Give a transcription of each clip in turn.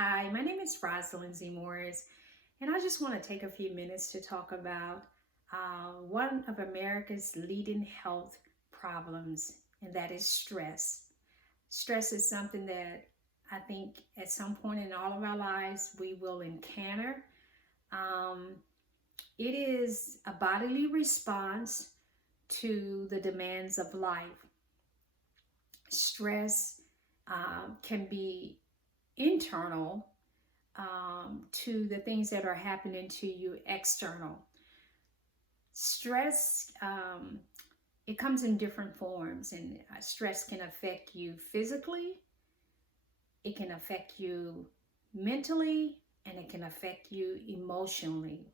Hi, my name is Rosalind Z. Morris, and I just want to take a few minutes to talk about one of America's leading health problems, and that is stress. Stress is something that I think at some point in all of our lives we will encounter. Um, it is a bodily response to the demands of life. Stress can be internal to the things that are happening to you external. Stress, it comes in different forms, and stress can affect you physically, it can affect you mentally, and it can affect you emotionally.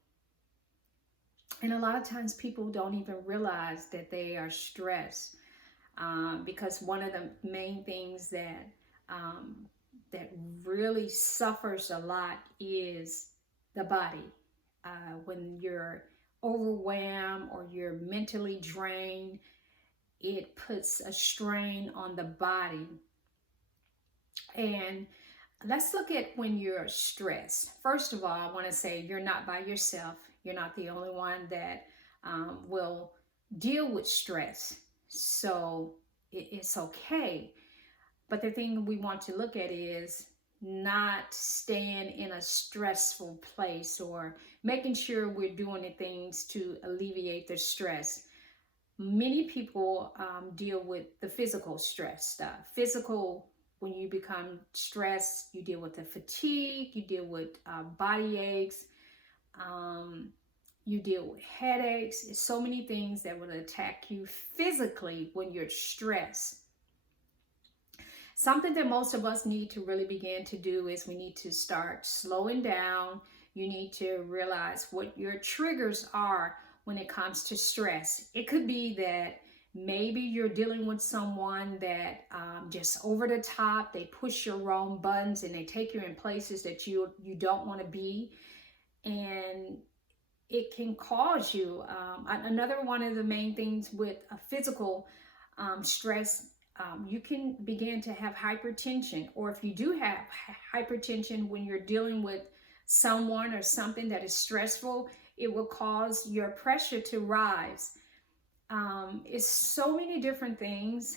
And a lot of times people don't even realize that they are stressed because one of the main things um, that really suffers a lot is the body. When you're overwhelmed or you're mentally drained, it puts a strain on the body. And let's look at when you're stressed. First of all, I want to say you're not by yourself. You're not the only one that will deal with stress. So it's okay. But the thing we want to look at is not staying in a stressful place or making sure we're doing the things to alleviate the stress. Many people deal with the physical stress stuff. Physical, when you become stressed, you deal with the fatigue, you deal with body aches, you deal with headaches. It's so many things that will attack you physically when you're stressed. Something that most of us need to really begin to do is we need to start slowing down. You need to realize what your triggers are when it comes to stress. It could be that maybe you're dealing with someone that just over the top, they push your wrong buttons and they take you in places that you don't want to be. And it can cause you, another one of the main things with a physical stress, you can begin to have hypertension, or if you do have hypertension when you're dealing with someone or something that is stressful, it will cause your pressure to rise. It's so many different things.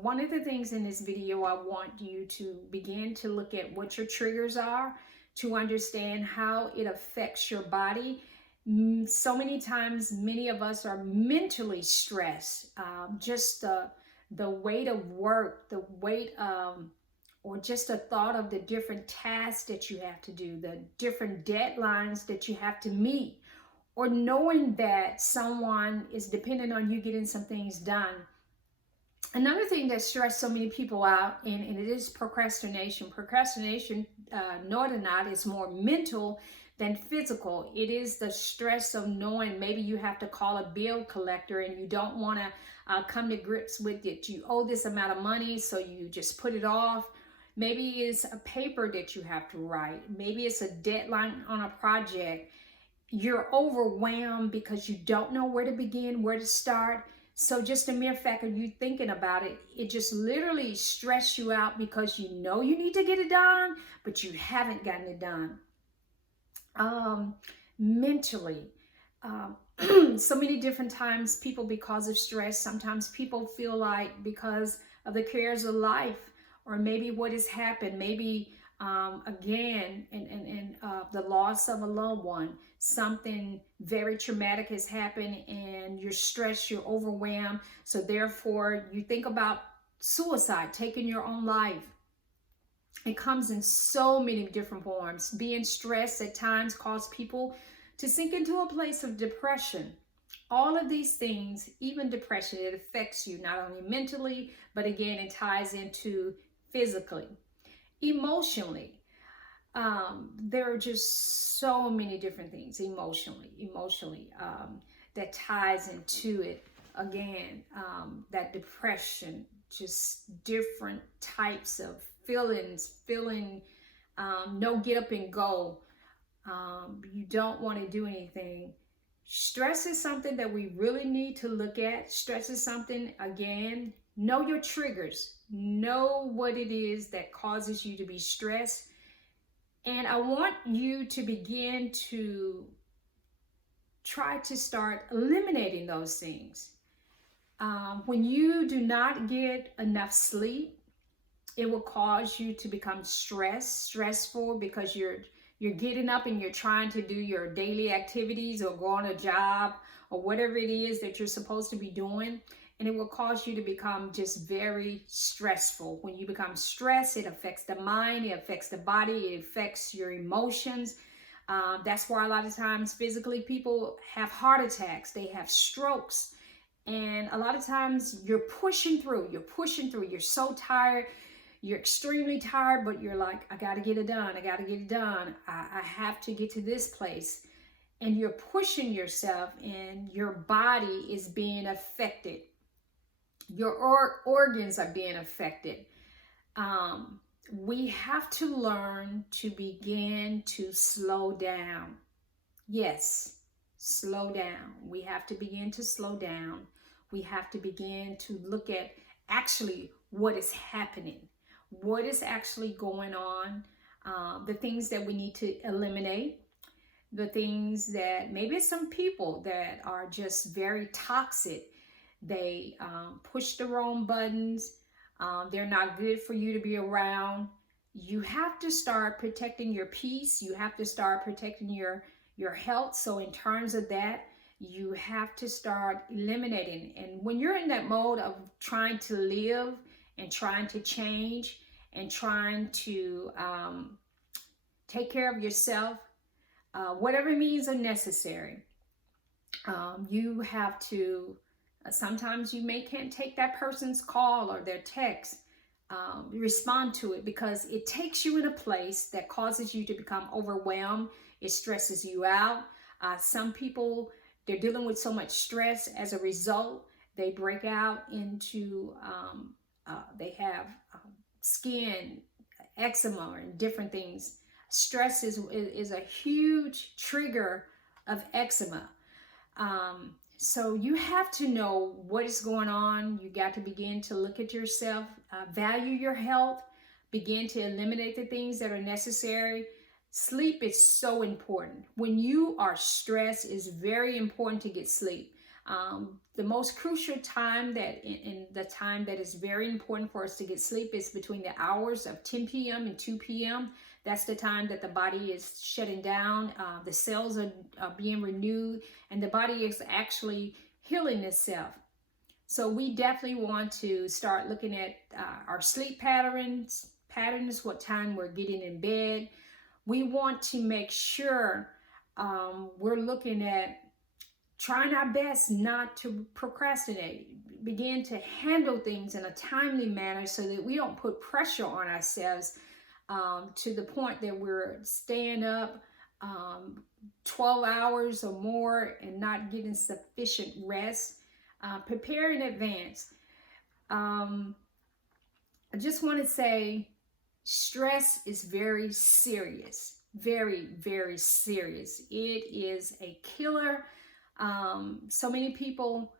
One of the things in this video, I want you to begin to look at what your triggers are, to understand how it affects your body. So many times, many of us are mentally stressed. Just the weight of work, the weight or just the thought of the different tasks that you have to do, the different deadlines that you have to meet, or knowing that someone is dependent on you getting some things done. Another thing that stressed so many people out, and it is procrastination. Procrastination, know it or not, is more mental than physical. It is the stress of knowing maybe you have to call a bill collector and you don't want to come to grips with it. You owe this amount of money, so you just put it off. Maybe it's a paper that you have to write. Maybe it's a deadline on a project. You're overwhelmed because you don't know where to begin, where to start. So just the mere fact of you thinking about it, it just literally stress you out because you know you need to get it done, but you haven't gotten it done. Mentally, so many different times people, because of stress, sometimes people feel like because of the cares of life, or maybe what has happened, maybe again, and the loss of a loved one, something very traumatic has happened and you're stressed, you're overwhelmed. So therefore you think about suicide, taking your own life. It comes in so many different forms. Being stressed at times causes people to sink into a place of depression. All of these things, even depression, it affects you not only mentally, but again, it ties into physically. Emotionally, there are just so many different things emotionally that ties into it. Again, that depression, just different types of feeling no get up and go. You don't want to do anything. Stress is something that we really need to look at. Stress is something, again, know your triggers. Know what it is that causes you to be stressed. And I want you to begin to try to start eliminating those things. When you do not get enough sleep, it will cause you to become stressful, because you're getting up and you're trying to do your daily activities or go on a job or whatever it is that you're supposed to be doing. And it will cause you to become just very stressful. When you become stressed, it affects the mind, it affects the body, it affects your emotions. That's why a lot of times physically people have heart attacks, they have strokes. And a lot of times you're pushing through, you're so tired, you're extremely tired, but you're like, I got to get it done. I have to get to this place. And you're pushing yourself, and your body is being affected. Your organs are being affected. We have to learn to begin to slow down. Yes, slow down. We have to begin to slow down. We have to begin to look at actually what is happening. What is actually going on, the things that we need to eliminate, the things that maybe some people that are just very toxic. They push the wrong buttons. They're not good for you to be around. You have to start protecting your peace. You have to start protecting your health. So in terms of that, you have to start eliminating. And when you're in that mode of trying to live and trying to change and trying to take care of yourself, whatever means are necessary, you have to, sometimes you can't take that person's call or their text, respond to it, because it takes you in a place that causes you to become overwhelmed. It stresses you out. Some people, they're dealing with so much stress. As a result, they break out into, they have skin, eczema, and different things. Stress is a huge trigger of eczema. So you have to know what is going on. You got to begin to look at yourself, value your health, begin to eliminate the things that are necessary. Sleep is so important. When you are stressed, it's very important to get sleep. The most crucial time that in the time that is very important for us to get sleep is between the hours of 10 p.m. and 2 p.m. That's the time that the body is shutting down, the cells are being renewed, and the body is actually healing itself. So we definitely want to start looking at our sleep patterns, what time we're getting in bed. We want to make sure we're looking at trying our best not to procrastinate, begin to handle things in a timely manner so that we don't put pressure on ourselves to the point that we're staying up 12 hours or more and not getting sufficient rest. Prepare in advance. I just want to say stress is very serious, very, very serious. It is a killer. So many people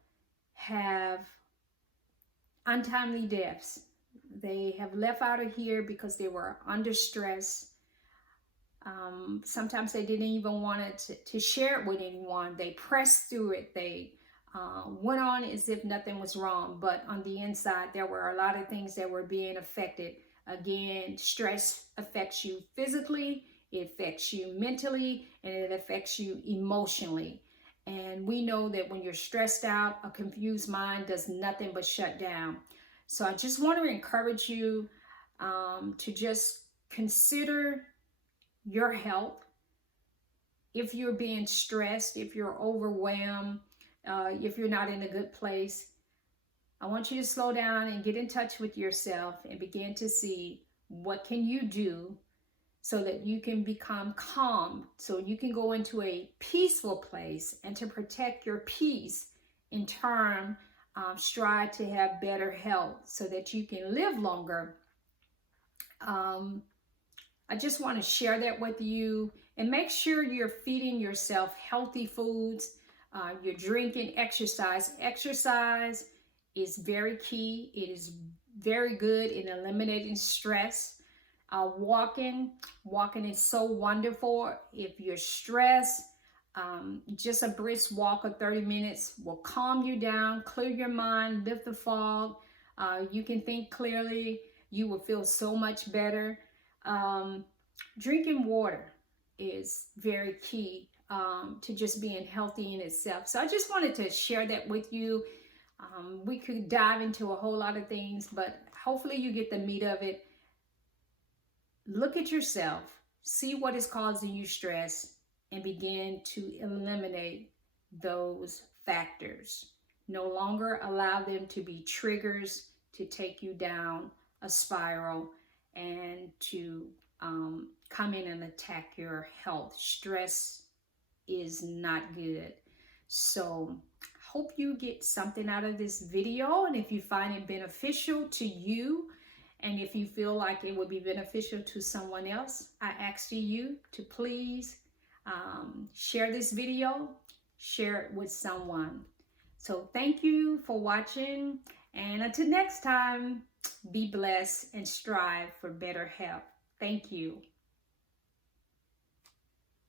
have untimely deaths. They have left out of here because they were under stress. Sometimes they didn't even want to share it with anyone. They pressed through it. They went on as if nothing was wrong. But on the inside, there were a lot of things that were being affected. Again, stress affects you physically, it affects you mentally, and it affects you emotionally. And we know that when you're stressed out, a confused mind does nothing but shut down. So I just want to encourage you to just consider your health. If you're being stressed, if you're overwhelmed, if you're not in a good place, I want you to slow down and get in touch with yourself and begin to see what can you do so that you can become calm, so you can go into a peaceful place, and to protect your peace in turn, strive to have better health so that you can live longer. I just want to share that with you, and make sure you're feeding yourself healthy foods. You're drinking, exercise. Exercise is very key. It is very good in eliminating stress. Walking is so wonderful. If you're stressed, just a brisk walk of 30 minutes will calm you down, clear your mind, lift the fog. You can think clearly. You will feel so much better. Drinking water is very key to just being healthy in itself. So I just wanted to share that with you. We could dive into a whole lot of things, but hopefully you get the meat of it. Look at yourself, see what is causing you stress, and begin to eliminate those factors. No longer allow them to be triggers to take you down a spiral and to come in and attack your health. Stress is not good. So hope you get something out of this video, and if you find it beneficial to you, and if you feel like it would be beneficial to someone else, I ask you to please share this video, share it with someone. So thank you for watching, and until next time, be blessed and strive for better health. Thank you.